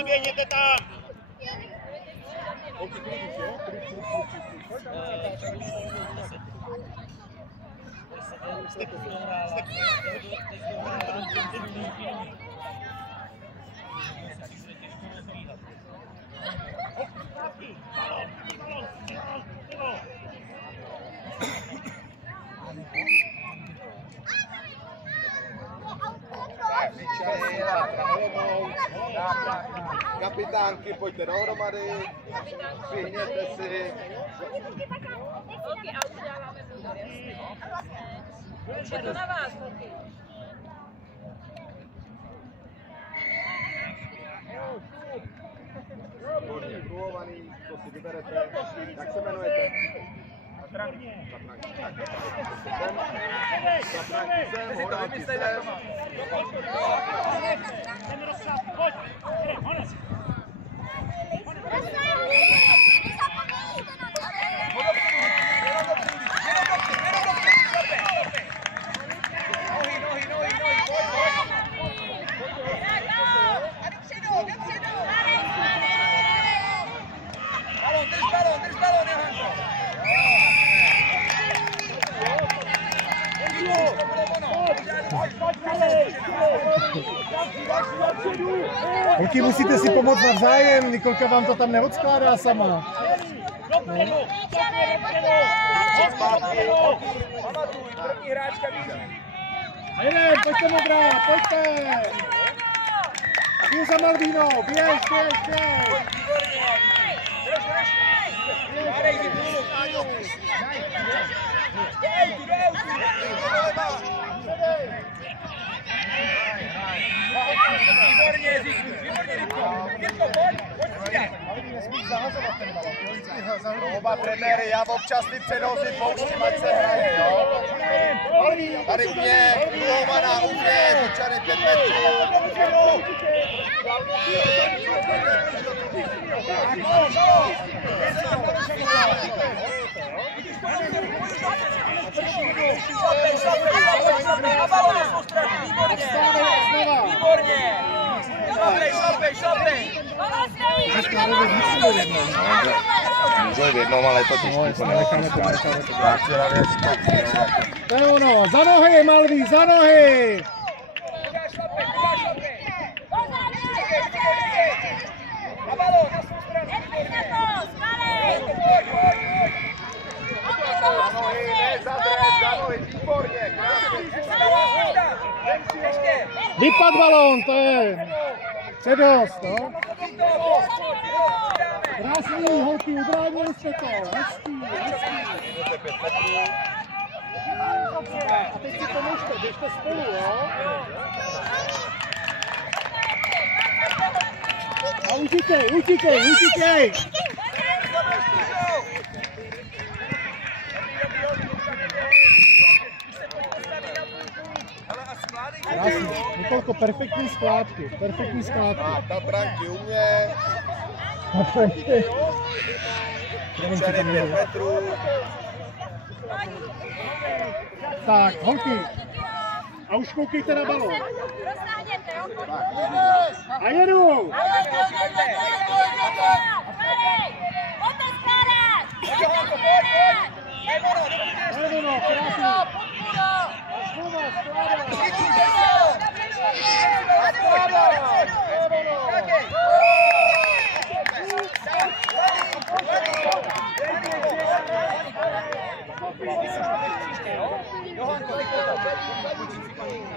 Naběhněte tam! Kapitánky, pojďte dohromady, přihněte si. Holky, a už dáváme pozor, jasně. Už je to na vás, holky. Hodně kruhovaný, to si vyberete. Jak se jmenujete? Zatranky sem, hodánky sem. Holky, musíte si pomoct navzájem, Nikolka vám to tam neodskládá sama. Pamatuj, první hráčka běží. Jeden, pojďte modrá, pojďte! Běž za Malvíno, běž! Oba trenéry, já občas ty předhozy pouštím, ať se hraje, jo? Tady u mě, Kruhovaná u mě, Lučany 5 metrů. Můžu v jednom, ale to těžký. To je ono, za nohy, Malví, za nohy! Vypad balón, to je předost, no. Krásný, holky, udrávili jste to, hezký. A teď si pomůžte, běžte spolu, jo. A utíkej! Krásný, Nikolko, perfektní skládky. Tatranky u mě. Tatranky. Lučany 5 metrů. Tak, holky. A už koukejte na balón. A jedu! Evono, krásný.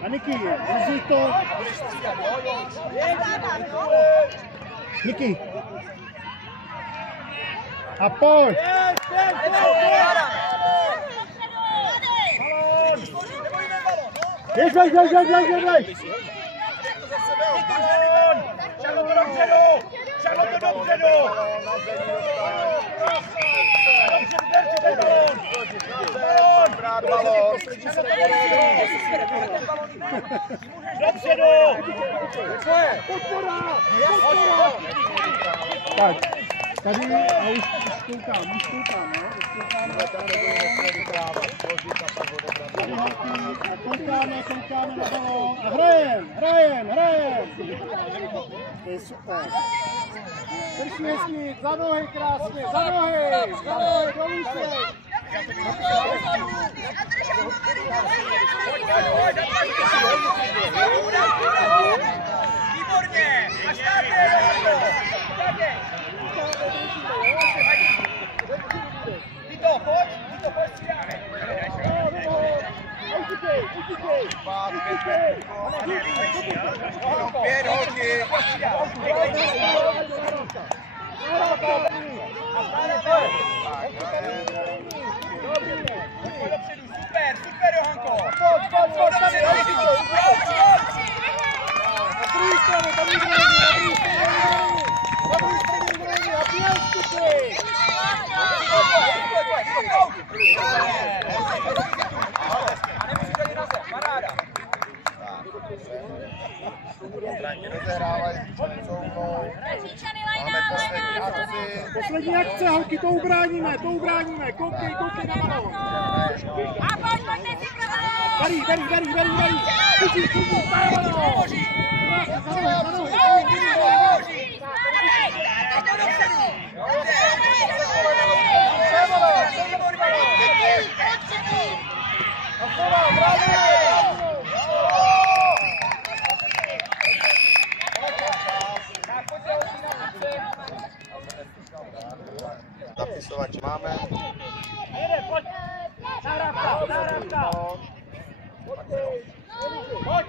A Niky, vzduj to. Niky. A pojď. Běž. Šarlo to dopředu! Dopředu! Tak, tady a už koukám, no? Koukáme na balón a hrajem! To je super. Drž městník, za nohy krásně, za nohy, dolů se. Výborně! A štáte! Vito, pojď, přidáme. Jenom 5 holky. Super, Johanko. Poslední akce, holky, to ubráníme, koukej na mano. A pojďte si provést! Berí, kuří, mano. Zapisovač máme. Pojď! Nahrávka! Pojď!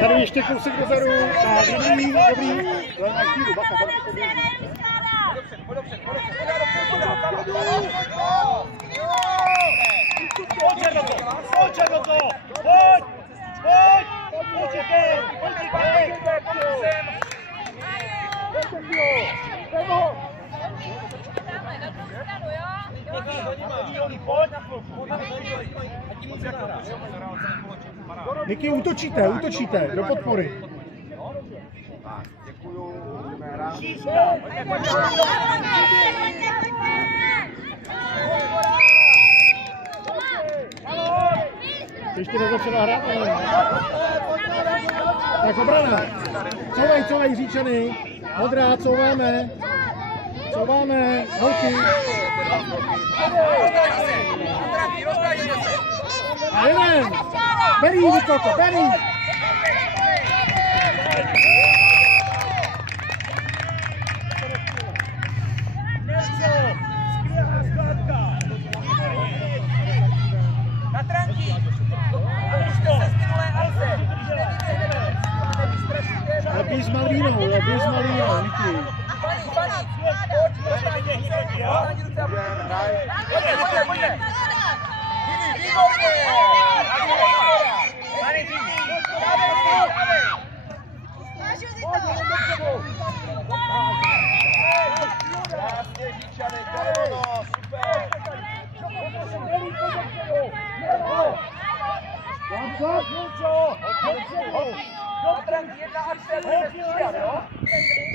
Tady ještě kousek dozadu. Dobrý. Máš chvíli, bacha, tam to běží. Pojď do toho! Niky, útočíte, do podpory. Děkuju, můžeme hrát. Ještě nezačala hrát, tak obrana. Couvej, Říčany. Modrá, couváme, holky. A jeden. Berí, Nikoko, berí. Běž s Malvínou, Niky.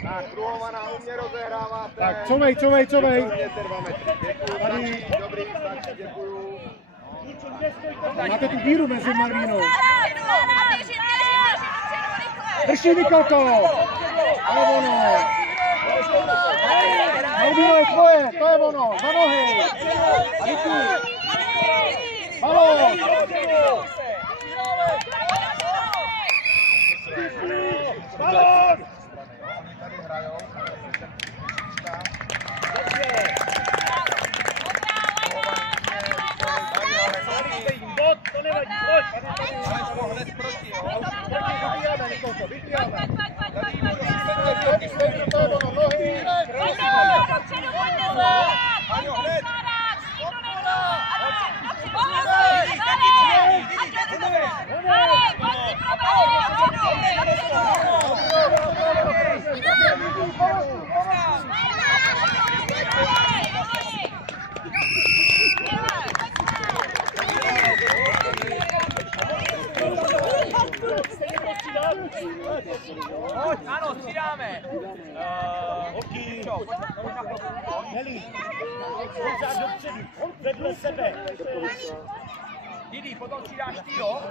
Tak, druhovaná u mě rozehráváte. Tak, couvej. Děkuju, dobrý, tak děkuju. Máte tu díru mezi Malvínou. Drží, Nikoko. To je ono. Malvíno je tvoje, to je ono. Za nohy. Niky. Balón. Balón! Tady hrajou. To nevadí, pojď! Hned proti, jo. Vypíjáme. Hey! Nelí. Pořád dopředu. Vedle sebe. Didi, potom přidáš ty, jo?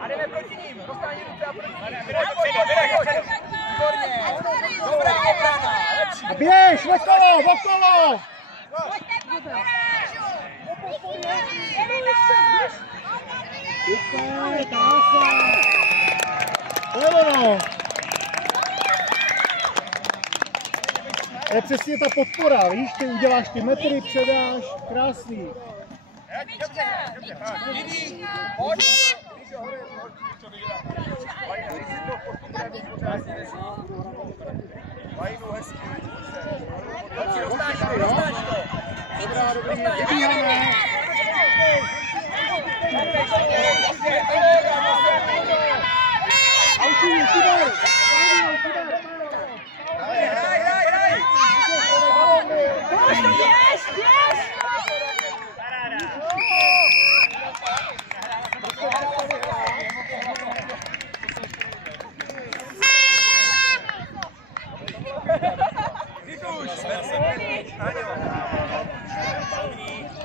A jdeme proti ním. Dostání ruce a proti ním. Výborně. Dobrá obrana. Lepší. Běž, okolo, okolo! To je ono. To je přesně ta podpora, víš, ty uděláš ty metry, předáš, krásný. Didi, pojď. Dobrá, dobrý, vybíháme. A už je, Šibor.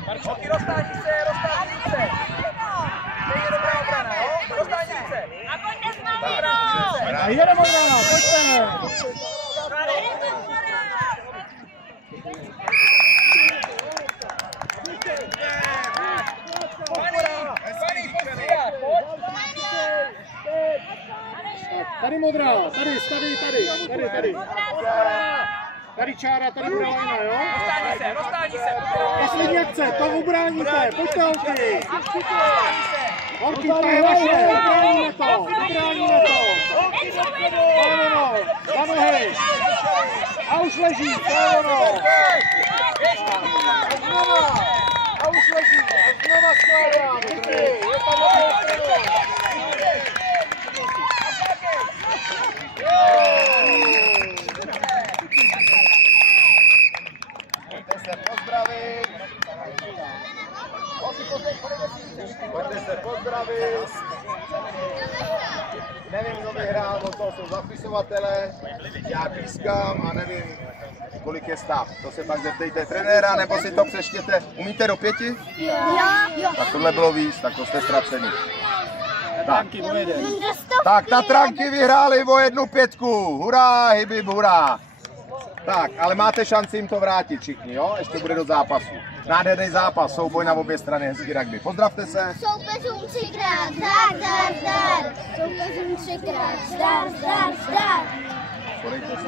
Marčoky, roztáhni se. To je dobrá obrana, jo? Roztáhni se. A pojďte s Malvinou! A jedeme, Morgana, pojďte. Tady modrá, tady. Tady čára, tady Karolina, jo? Roztáhni se. Poslední akce, to ubráníte, pojďte holky. Holky, to je vaše, ubráníme to. Dáme hej. A už leží, to je ono. A už leží, znova skládá, dobrý, je tam Pojďte se pozdravit. Nevím, kdo vyhrál, to jsou zapisovatelé. Já pískám a nevím, kolik je stav. To se pak zeptejte trenéra, nebo si to přeštěte. Umíte do 5? Jo. Tak tohle bylo víc, tak to jste ztraceni. Tak, Tatranky vyhráli o 1-5. Hurá, hybib, hurá. Tak, ale máte šanci jim to vrátit všichni, jo? Ještě bude do zápasu. Nádherný zápas, souboj na obě strany, hezký rugby. Pozdravte se. Soupeřům 3krát zdar. Soupeřům 3krát zdar. Podejte se.